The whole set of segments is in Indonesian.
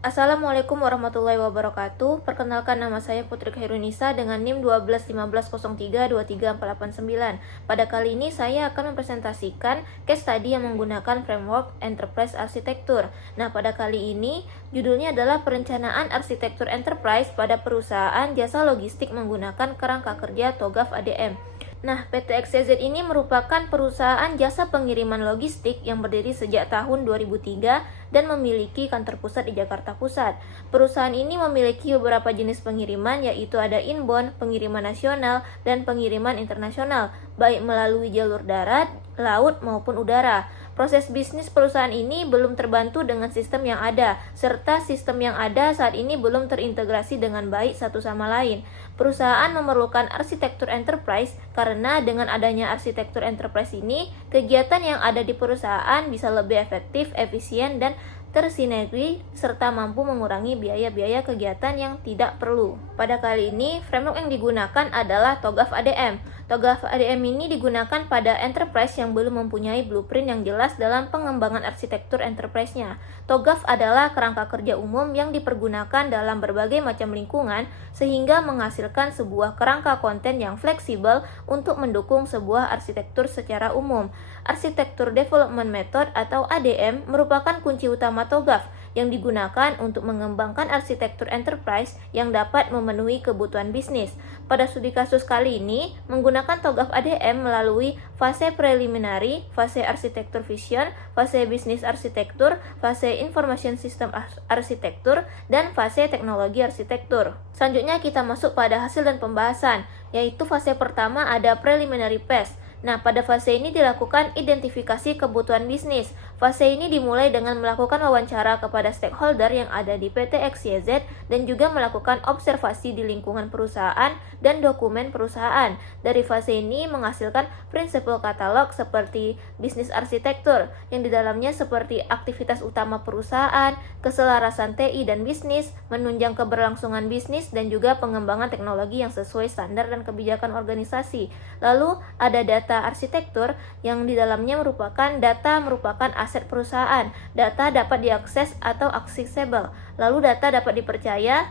Assalamualaikum warahmatullahi wabarakatuh. Perkenalkan, nama saya Putri Khairunisa dengan NIM 121503234889. Pada kali ini saya akan mempresentasikan case study yang menggunakan framework Enterprise Architecture. Nah, pada kali ini judulnya adalah perencanaan arsitektur enterprise pada perusahaan jasa logistik menggunakan kerangka kerja TOGAF ADM. Nah, PT XYZ ini merupakan perusahaan jasa pengiriman logistik yang berdiri sejak tahun 2003 dan memiliki kantor pusat di Jakarta Pusat. Perusahaan ini memiliki beberapa jenis pengiriman, yaitu ada inbound, pengiriman nasional, dan pengiriman internasional, baik melalui jalur darat, laut, maupun udara. Proses bisnis perusahaan ini belum terbantu dengan sistem yang ada, serta sistem yang ada saat ini belum terintegrasi dengan baik satu sama lain. Perusahaan memerlukan arsitektur enterprise karena dengan adanya arsitektur enterprise ini, kegiatan yang ada di perusahaan bisa lebih efektif, efisien, dan tersinergi serta mampu mengurangi biaya-biaya kegiatan yang tidak perlu. Pada kali ini, framework yang digunakan adalah TOGAF ADM. TOGAF ADM ini digunakan pada enterprise yang belum mempunyai blueprint yang jelas dalam pengembangan arsitektur enterprise-nya. TOGAF adalah kerangka kerja umum yang dipergunakan dalam berbagai macam lingkungan sehingga menghasilkan sebuah kerangka konten yang fleksibel untuk mendukung sebuah arsitektur secara umum. Arsitektur Development Method atau ADM merupakan kunci utama TOGAF yang digunakan untuk mengembangkan arsitektur enterprise yang dapat memenuhi kebutuhan bisnis. Pada studi kasus kali ini, menggunakan TOGAF ADM melalui fase preliminary, fase arsitektur vision, fase bisnis arsitektur, fase information system arsitektur, dan fase teknologi arsitektur. Selanjutnya kita masuk pada hasil dan pembahasan, yaitu fase pertama ada preliminary phase. Nah, pada fase ini dilakukan identifikasi kebutuhan bisnis. Fase ini dimulai dengan melakukan wawancara kepada stakeholder yang ada di PT XYZ dan juga melakukan observasi di lingkungan perusahaan dan dokumen perusahaan. Dari fase ini menghasilkan prinsipal katalog seperti bisnis arsitektur, yang di dalamnya seperti aktivitas utama perusahaan, keselarasan TI dan bisnis, menunjang keberlangsungan bisnis, dan juga pengembangan teknologi yang sesuai standar dan kebijakan organisasi. Lalu ada data arsitektur yang di dalamnya merupakan aset perusahaan. Data dapat diakses atau accessible. Lalu data dapat dipercaya,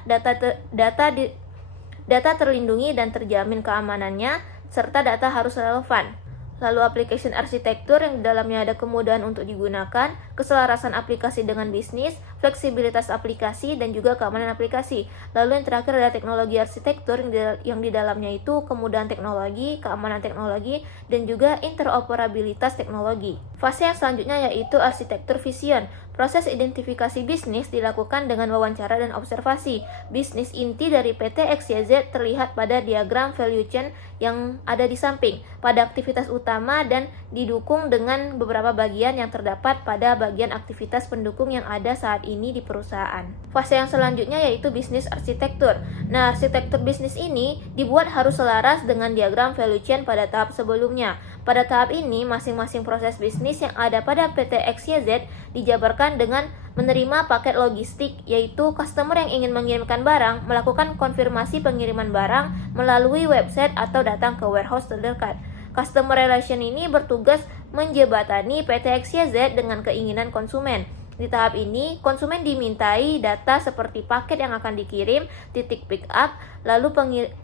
data terlindungi dan terjamin keamanannya, serta data harus relevan. Lalu application arsitektur yang di dalamnya ada kemudahan untuk digunakan, keselarasan aplikasi dengan bisnis, fleksibilitas aplikasi, dan juga keamanan aplikasi. Lalu yang terakhir ada teknologi arsitektur yang di dalamnya itu kemudahan teknologi, keamanan teknologi, dan juga interoperabilitas teknologi. Fase yang selanjutnya yaitu arsitektur vision. Proses identifikasi bisnis dilakukan dengan wawancara dan observasi. Bisnis inti dari PT XYZ terlihat pada diagram value chain yang ada di samping, pada aktivitas utama dan didukung dengan beberapa bagian yang terdapat pada bagian aktivitas pendukung yang ada saat ini di perusahaan. Fase yang selanjutnya yaitu bisnis arsitektur. Nah, arsitektur bisnis ini dibuat harus selaras dengan diagram value chain pada tahap sebelumnya. Pada tahap ini, masing-masing proses bisnis yang ada pada PT XYZ dijabarkan dengan menerima paket logistik, yaitu customer yang ingin mengirimkan barang melakukan konfirmasi pengiriman barang melalui website atau datang ke warehouse terdekat. Customer relation ini bertugas menjebatani PT XYZ dengan keinginan konsumen. Di tahap ini, konsumen dimintai data seperti paket yang akan dikirim, titik pick up, lalu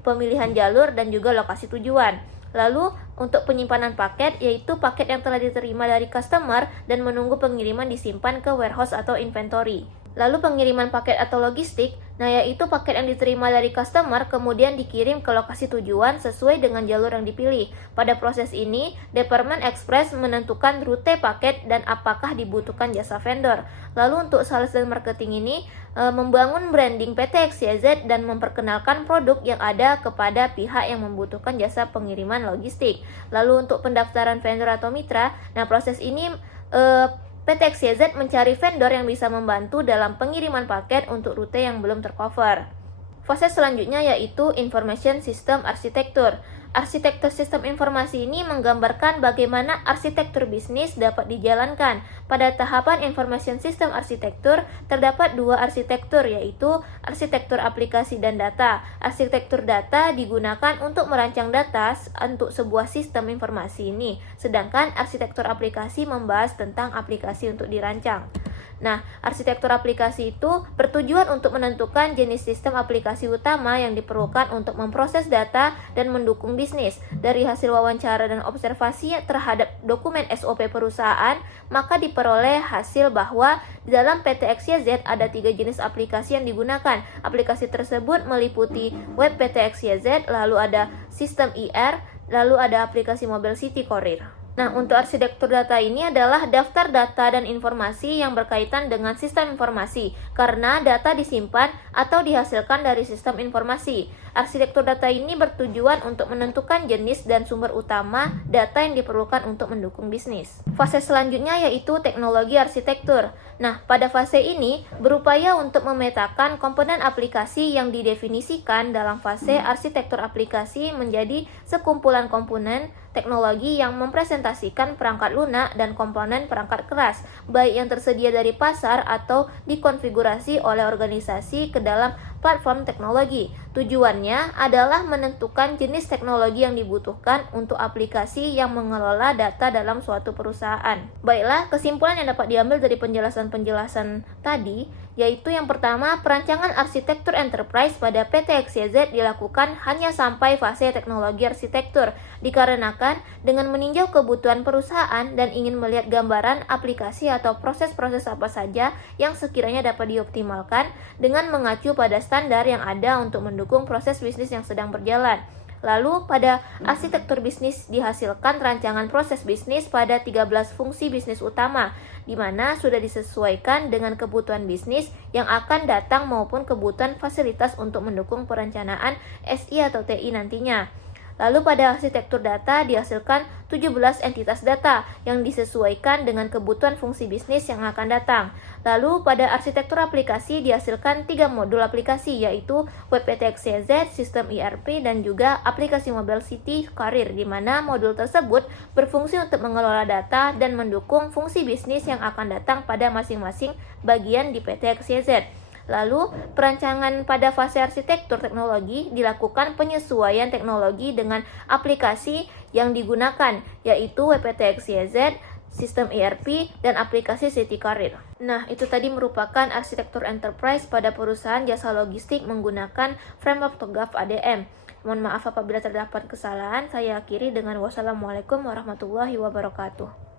pemilihan jalur, dan juga lokasi tujuan. Lalu, untuk penyimpanan paket, yaitu paket yang telah diterima dari customer dan menunggu pengiriman disimpan ke warehouse atau inventory. Lalu pengiriman paket atau logistik, nah yaitu paket yang diterima dari customer kemudian dikirim ke lokasi tujuan sesuai dengan jalur yang dipilih. Pada proses ini, Departemen Express menentukan rute paket dan apakah dibutuhkan jasa vendor. Lalu untuk sales dan marketing ini, membangun branding PT XYZ dan memperkenalkan produk yang ada kepada pihak yang membutuhkan jasa pengiriman logistik. Lalu untuk pendaftaran vendor atau mitra, nah proses ini PT XYZ mencari vendor yang bisa membantu dalam pengiriman paket untuk rute yang belum tercover. Fase selanjutnya yaitu Information System Architecture. Arsitektur sistem informasi ini menggambarkan bagaimana arsitektur bisnis dapat dijalankan. Pada tahapan Information System Architecture, terdapat dua arsitektur, yaitu arsitektur aplikasi dan data. Arsitektur data digunakan untuk merancang data untuk sebuah sistem informasi ini, sedangkan arsitektur aplikasi membahas tentang aplikasi untuk dirancang. Nah, arsitektur aplikasi itu bertujuan untuk menentukan jenis sistem aplikasi utama yang diperlukan untuk memproses data dan mendukung bisnis. Dari hasil wawancara dan observasi terhadap dokumen SOP perusahaan, maka diperoleh hasil bahwa di dalam PT XYZ ada 3 jenis aplikasi yang digunakan. Aplikasi tersebut meliputi web PT XYZ, lalu ada sistem IR, lalu ada aplikasi Mobile City Courier. Nah, untuk arsitektur data ini adalah daftar data dan informasi yang berkaitan dengan sistem informasi, karena data disimpan atau dihasilkan dari sistem informasi. Arsitektur data ini bertujuan untuk menentukan jenis dan sumber utama data yang diperlukan untuk mendukung bisnis. Fase selanjutnya yaitu teknologi arsitektur. Nah, pada fase ini berupaya untuk memetakan komponen aplikasi yang didefinisikan dalam fase arsitektur aplikasi menjadi sekumpulan komponen teknologi yang mempresentasikan perangkat lunak dan komponen perangkat keras, baik yang tersedia dari pasar atau dikonfigurasi oleh organisasi ke dalam platform teknologi. Tujuannya adalah menentukan jenis teknologi yang dibutuhkan untuk aplikasi yang mengelola data dalam suatu perusahaan. Baiklah, kesimpulan yang dapat diambil dari penjelasan-penjelasan tadi, yaitu yang pertama, perancangan arsitektur enterprise pada PT XYZ dilakukan hanya sampai fase teknologi arsitektur, dikarenakan dengan meninjau kebutuhan perusahaan dan ingin melihat gambaran aplikasi atau proses-proses apa saja yang sekiranya dapat dioptimalkan dengan mengacu pada standar yang ada untuk mendukung proses bisnis yang sedang berjalan. Lalu, pada arsitektur bisnis dihasilkan rancangan proses bisnis pada 13 fungsi bisnis utama, di mana sudah disesuaikan dengan kebutuhan bisnis yang akan datang maupun kebutuhan fasilitas untuk mendukung perencanaan SI atau TI nantinya. Lalu pada arsitektur data dihasilkan 17 entitas data yang disesuaikan dengan kebutuhan fungsi bisnis yang akan datang. Lalu pada arsitektur aplikasi dihasilkan 3 modul aplikasi, yaitu web PT XYZ, sistem ERP, dan juga aplikasi Mobile City Courier, di mana modul tersebut berfungsi untuk mengelola data dan mendukung fungsi bisnis yang akan datang pada masing-masing bagian di PT XYZ. Lalu, perancangan pada fase arsitektur teknologi dilakukan penyesuaian teknologi dengan aplikasi yang digunakan, yaitu WPT XYZ, sistem ERP, dan aplikasi City Courier. Nah, itu tadi merupakan arsitektur enterprise pada perusahaan jasa logistik menggunakan framework TOGAF ADM. Mohon maaf apabila terdapat kesalahan, saya akhiri dengan wassalamualaikum warahmatullahi wabarakatuh.